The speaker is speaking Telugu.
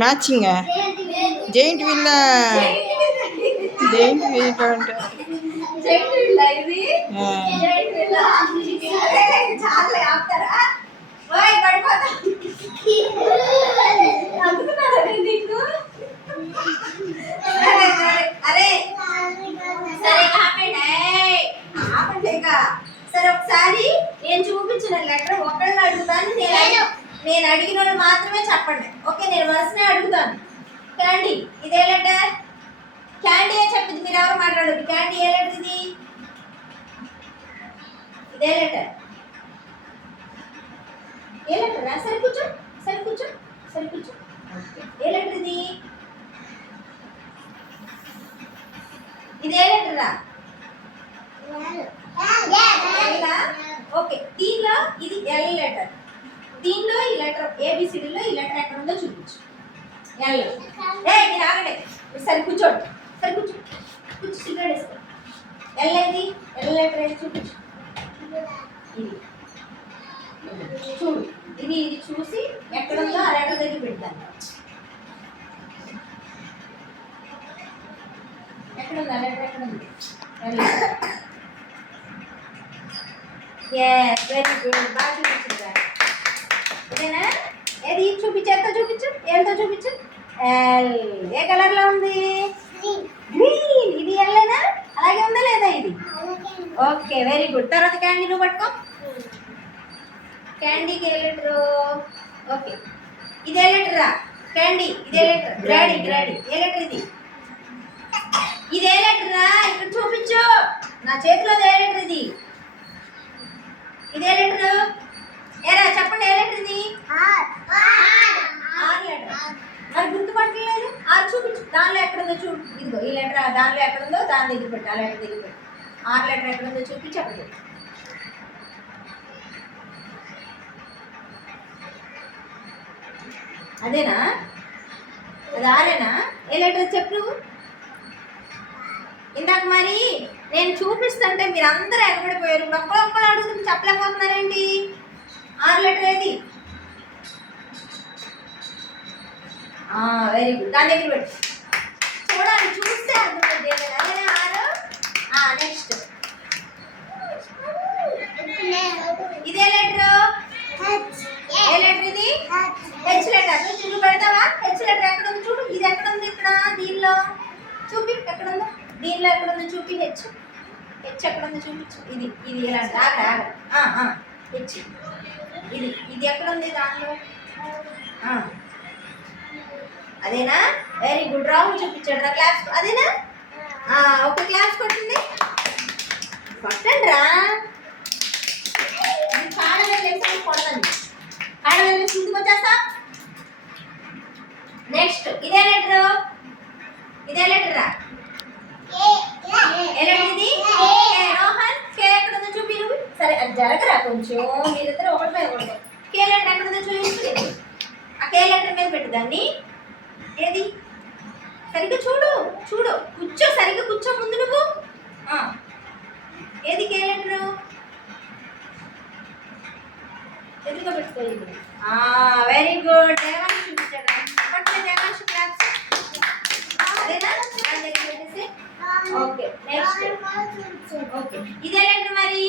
Matching giant wheel giant wheel అంటే సరే ఒకసారి నేను చూపించిన లెటర్ ఒకళ్ళని అడుగుతాను, నేను అడిగిన వాళ్ళు మాత్రమే చెప్పండి. ఓకే, నేను వరుసనే అడుగుతాను. క్యాండీ ఇదే లెటర్, క్యాండీ ఏ చెప్పింది, మీరు ఎవరు మాట్లాడదు. క్యాండీ ఏ లెటర్ ఇది? ఇదే లెటర్. ఏ లెటర్? సరే కూర్చో, సరే కూర్చో, సరే కూర్చో. ఏ లెటర్ ఇది? ఇదే లెటరా? ఓకే, దీనిలో ఇది ఎల్ లెటర్. దీనిలో ఈ లెటర్ ఏబిసిడిలో ఈ లెటర్ ఎక్కడ ఉందో చూపించు. ఎల్. మీరు ఆగండి, సరే కూర్చోండి, సరే కూర్చో, కూర్చో, సిగరెట్ వేసుకో. ఎల్ ఏది? ఎల్ లెటర్ ఏది చూపించు. ఇది చూడు, ఇది చూసి ఎక్కడుందో ఆ లెటర్ దగ్గర పెడతాను. ఎక్కడుంది ఆ లెటర్? ఎక్కడుంది? వెరీ గుడ్, బాగా చూపించు. ఇదేనా? ఏది చూపించేంత చూపించు, ఏంతో చూపించు. ఎల్ ఏ కలర్ లో ఉంది? గ్రీన్. ఇది ఎల్లేనా? అలాగే ఉందా లేదా ఇది? Okay, very good. తర్వాత క్యాండీ నువ్వు పట్టుకో. క్యాండీకి ఏ లెటరు? ఓకే, ఇదే లెటరా? క్యాండీ ఇదే లెటర్. గ్రాడీ, గ్రాడీ ఏ లెటర్ ఇది? ఇదే లెటరా? ఇక్కడ చూపించు, నా చేతిలో ఏ లెటర్ ఇది? ఇదే లెటర్. ఏరా చెప్పండి, ఏ లెటర్ ఇది? R letter. మరి గుర్తుపట్టలేదు. ఆర్ చూపించు, దానిలో ఎక్కడుందో చూడు. ఇదిగో ఈ లెటర్, దానిలో ఎక్కడుందో దాని దగ్గర పెట్టు, ఆ లెటర్ దగ్గర పెట్టు. ఆర్ లెటర్ ఎక్కడుందో చూపించి అక్కడ పెట్టు. అదేనా? అది ఆరేనా? ఏ లెటర్ చెప్పు నువ్వు. ఇందాక మరి నేను చూపిస్తుంటే మీరు అందరూ ఎగబడిపోయారు. ఒక్కళ్ళు అడుగుతుంటే చెప్పలేకపోతున్నారేంటి? ఆరు లెటర్ ఏది? వెరీ గుడ్, దాని దగ్గర పెట్టు. చూడాలి, చూస్తే అర్థమైంది. అదేనా ఆరు? నెక్స్ట్ ఇదే లెటర్. ఏ లెటర్ ఇది? H letter. నువ్వు పెడతావా? హెచ్ లెటర్ ఎక్కడ ఉంది చూడు. ఇది ఎక్కడ ఉంది? ఇక్కడ దీనిలో చూపి, ఎక్కడ ఉందో దీనిలో ఎక్కడ ఉందో చూపి. హెచ్ హెచ్ ఎక్కడ ఉందో చూపించు. ఇది ఇది ఎలాంటి? హెచ్. ఇది ఇది ఎక్కడ ఉంది దానిలో? అదేనా? వెరీ గుడ్, రాహుల్ చూపించాడు రా. క్లాస్ అదేనా? ఒక క్లాస్ కొట్టింది. కొట్టండి రా. కొడదండి, ఆడవేళ కిందికి వచ్చేస్తా. నెక్స్ట్ ఇదే లెటర్. ఇదే లెటర్ రా. ఏ లెటర్ ఇది? రోహన్ కే ఎక్కడ ఉందో చూపి నువ్వు. సరే అది జరగరా కొంచెం, మీరిద్దరు ఒకటి మీద ఒకటి. కే లెటర్ ఎక్కడ ఉందో చూపించు. ఆ కే లెటర్ మీద పెట్టు దాన్ని. ఏది? సరిగ్గా చూడు, చూడు, కూర్చో, సరిగ్గా కూర్చో ముందు నువ్వు. ఏది కే లెటరు? ఎదురుగా పెట్టుకోలేదు. వెరీ గుడ్, దేవాన్ని చూపించాడు. అప్పట్లో దేవాన్ని క్లాప్స్. అదేనా? Okay, next. ఓకే, ఇదే లెటర్ మరి.